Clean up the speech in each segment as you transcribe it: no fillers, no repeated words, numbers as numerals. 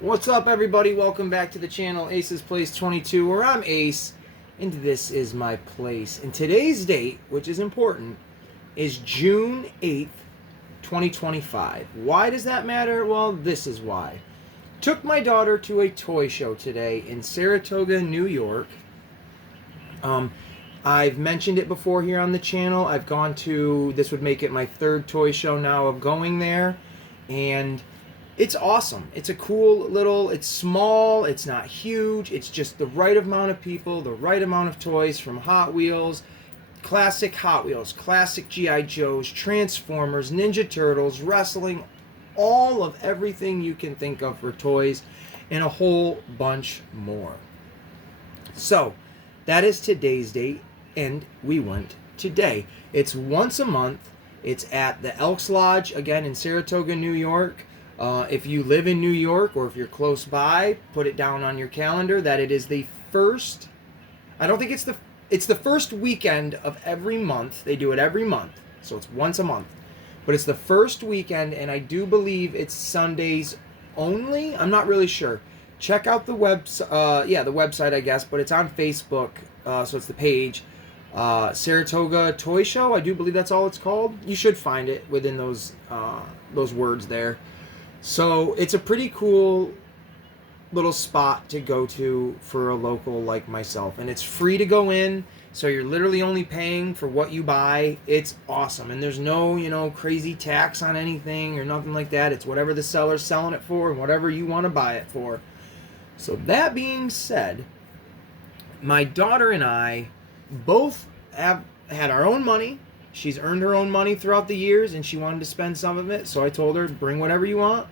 What's up, everybody? Welcome back to the channel, Ace's Place 22, where I'm Ace, and this is my place. And today's date, which is important, is June 8th, 2025. Why does that matter? Well, this is why. Took my daughter to a toy show today in Saratoga, New York. I've mentioned it before here on the channel. I've gone to, this would make it my third toy show now of going there, and it's awesome. It's a cool little, it's small, it's not huge, it's just the right amount of people, the right amount of toys from Hot Wheels, classic G.I. Joes, Transformers, Ninja Turtles, wrestling, all of everything you can think of for toys, and a whole bunch more. So, that is today's date, and we went today. It's once a month. It's at the Elks Lodge, again in Saratoga, New York. If you live in New York or if you're close by, put it down on your calendar that it is the first, I don't think it's the first weekend of every month. They do it every month, so it's once a month. But it's the first weekend, and I do believe it's Sundays only. I'm not really sure. Check out the the website, I guess, but it's on Facebook, so it's the page. Saratoga Toy Show, I do believe that's all it's called. You should find it within those words there. So it's a pretty cool little spot to go to for a local like myself, and it's free to go in, so you're literally only paying for what you buy. It's awesome, and there's no crazy tax on anything or nothing like that. It's whatever the seller's selling it for and whatever you want to buy it for. So that being said, my daughter and I both have had our own money. She's earned her own money throughout the years, and she wanted to spend some of it, so I told her, bring whatever you want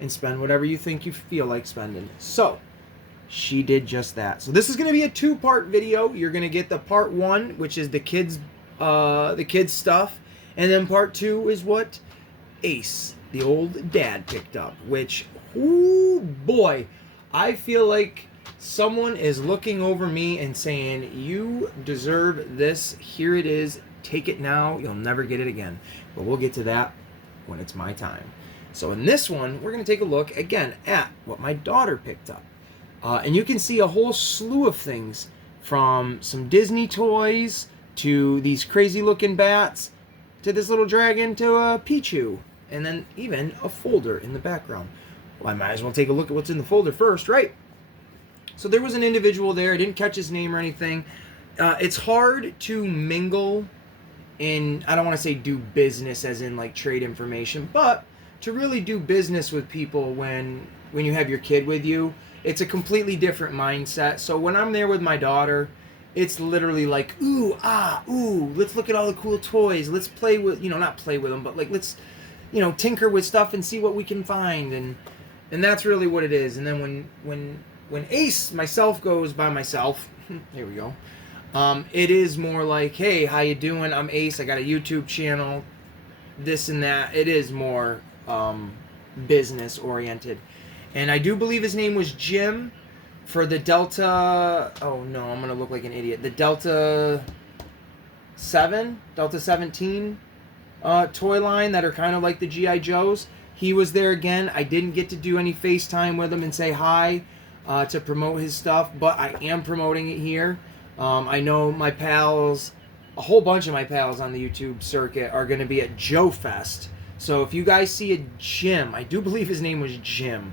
and spend whatever you think you feel like spending. So she did just that. So this is going to be a two-part video. You're going to get the part one, which is the kids stuff, and then part two is what Ace, the old dad, picked up, which, ooh boy, I feel like someone is looking over me and saying, you deserve this. Here it is. Take it now. You'll never get it again. But we'll get to that when it's my time. So in this one, we're going to take a look again at what my daughter picked up. And you can see a whole slew of things, from some Disney toys to these crazy looking bats to this little dragon to a Pichu, and then even a folder in the background. Well, I might as well take a look at what's in the folder first, right? So there was an individual there. I didn't catch his name or anything. It's hard to mingle in, I don't want to say do business as in like trade information, but to really do business with people when you have your kid with you, it's a completely different mindset. So when I'm there with my daughter, it's literally like, ooh, let's look at all the cool toys. Let's play with, not play with them, but like, let's, tinker with stuff and see what we can find. And that's really what it is. And then when Ace, myself, goes by myself, here we go. It is more like, hey, how you doing? I'm Ace. I got a YouTube channel, this and that. It is more business oriented. And I do believe his name was Jim for the Delta, oh no, I'm going to look like an idiot. The Delta 17 toy line that are kind of like the G.I. Joes. He was there again. I didn't get to do any FaceTime with him and say hi to promote his stuff, but I am promoting it here. I know my pals, a whole bunch of my pals on the YouTube circuit are going to be at Joe Fest. So if you guys see a Jim, I do believe his name was Jim.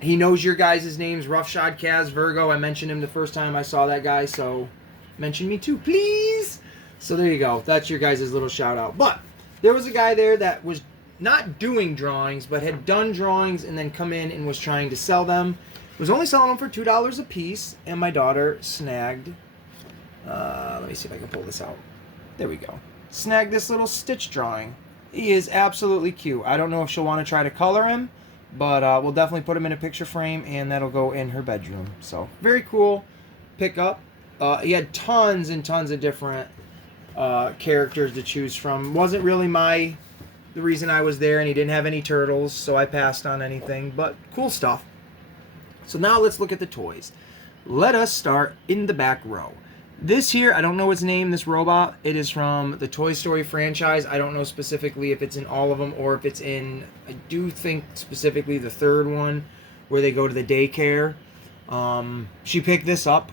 He knows your guys' names, Roughshod, Kaz, Virgo. I mentioned him the first time I saw that guy, so mention me too, please. So there you go. That's your guys' little shout out. But there was a guy there that was not doing drawings, but had done drawings and then come in and was trying to sell them. Was only selling them for $2 a piece, and my daughter snagged, let me see if I can pull this out. There we go. Snagged this little Stitch drawing. He is absolutely cute. I don't know if she'll want to try to color him, but we'll definitely put him in a picture frame, and that'll go in her bedroom. So, very cool pickup. He had tons and tons of different characters to choose from. Wasn't really the reason I was there, and he didn't have any turtles, so I passed on anything, but cool stuff. So now let's look at the toys. Let us start in the back row. This here, I don't know its name, this robot. It is from the Toy Story franchise. I don't know specifically if it's in all of them or if it's in, I do think specifically the third one where they go to the daycare. She picked this up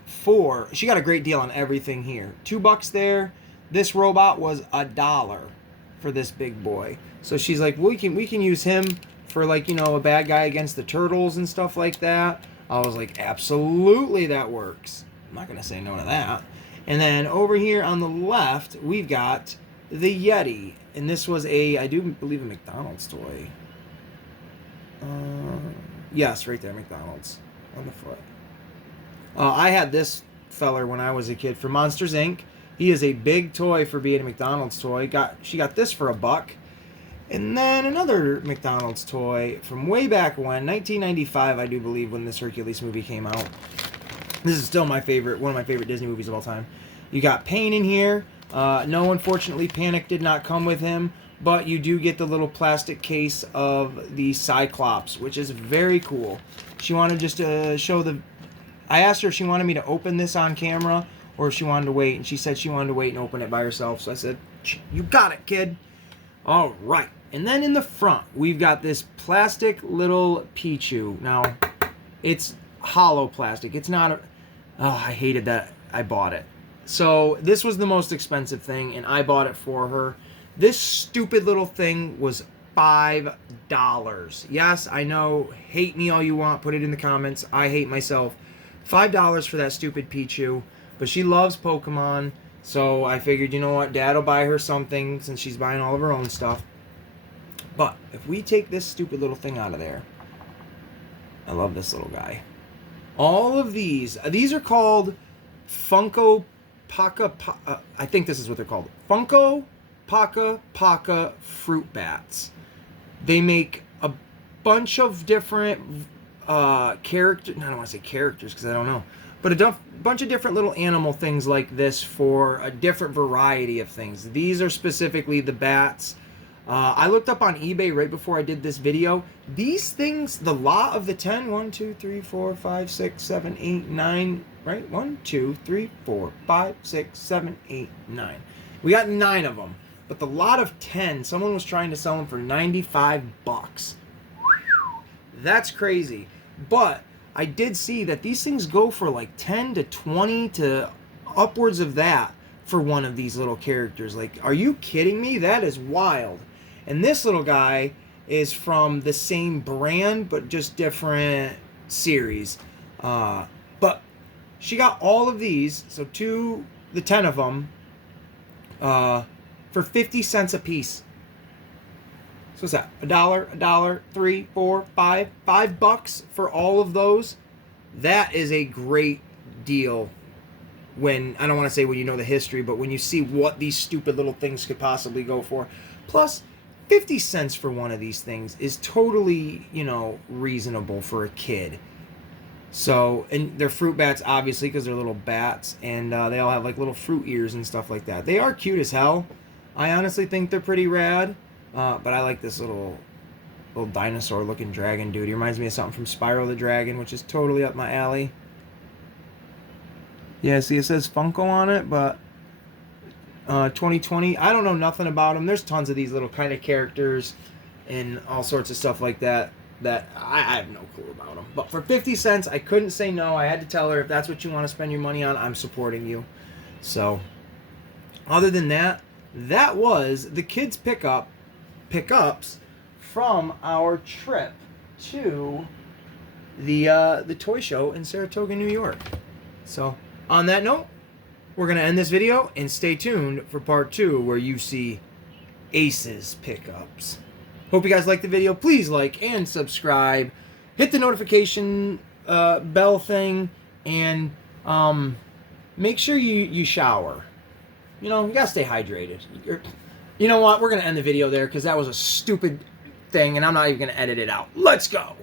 she got a great deal on everything here. $2 there. This robot was $1 for this big boy. So she's like, we can use him for, like, you know, a bad guy against the turtles and stuff like that. I was like, absolutely, that works. I'm not going to say no to that. And then over here on the left, we've got the Yeti. And this was I do believe, a McDonald's toy. Yes, right there, McDonald's on the foot. I had this feller when I was a kid for Monsters, Inc. He is a big toy for being a McDonald's toy. She got this for $1. And then another McDonald's toy from way back when, 1995, I do believe, when this Hercules movie came out. This is still one of my favorite Disney movies of all time. You got Pain in here. No, unfortunately, Panic did not come with him, but you do get the little plastic case of the Cyclops, which is very cool. She wanted just to show I asked her if she wanted me to open this on camera or if she wanted to wait, and she said she wanted to wait and open it by herself. So I said, you got it, kid. All right. And then in the front, we've got this plastic little Pichu. Now, it's hollow plastic. It's not I hated that I bought it. So this was the most expensive thing, and I bought it for her. This stupid little thing was $5. Yes, I know. Hate me all you want. Put it in the comments. I hate myself. $5 for that stupid Pichu. But she loves Pokemon, so I figured, you know what, Dad will buy her something since she's buying all of her own stuff. But if we take this stupid little thing out of there, I love this little guy. All of these are called Funko Paka, I think this is what they're called. Funko Paka Fruit Bats. They make a bunch of different characters. I don't want to say characters because I don't know. But a bunch of different little animal things like this for a different variety of things. These are specifically the bats. I looked up on eBay right before I did this video. These things, the lot of the 10, 1, 2, 3, 4, 5, 6, 7, 8, 9, right? 1, 2, 3, 4, 5, 6, 7, 8, 9. We got 9 of them. But the lot of 10, someone was trying to sell them for $95. That's crazy. But I did see that these things go for like 10 to 20 to upwards of that for one of these little characters. Like, are you kidding me? That is wild. And this little guy is from the same brand, but just different series. But she got all of these, so the 10 of them, for 50 cents a piece. So what's that? $1, $3, $4, $5 for all of those. That is a great deal. When, I don't want to say when you know the history, but when you see what these stupid little things could possibly go for. Plus, 50 cents for one of these things is totally, reasonable for a kid. So, and they're fruit bats, obviously, because they're little bats, and they all have, like, little fruit ears and stuff like that. They are cute as hell. I honestly think they're pretty rad, but I like this little dinosaur-looking dragon dude. He reminds me of something from Spyro the Dragon, which is totally up my alley. Yeah, see, it says Funko on it, but 2020, I don't know nothing about them. There's tons of these little kind of characters and all sorts of stuff like that I have no clue about them. But for 50 cents, I couldn't say no. I had to tell her, if that's what you want to spend your money on, I'm supporting you. So, other than that, that was the kids' pickups from our trip to the toy show in Saratoga, New York. So, on that note, we're going to end this video and stay tuned for part 2 where you see Ace's pickups. Hope you guys liked the video. Please like and subscribe. Hit the notification bell thing and make sure you shower. You got to stay hydrated. You know what? We're going to end the video there because that was a stupid thing and I'm not even going to edit it out. Let's go.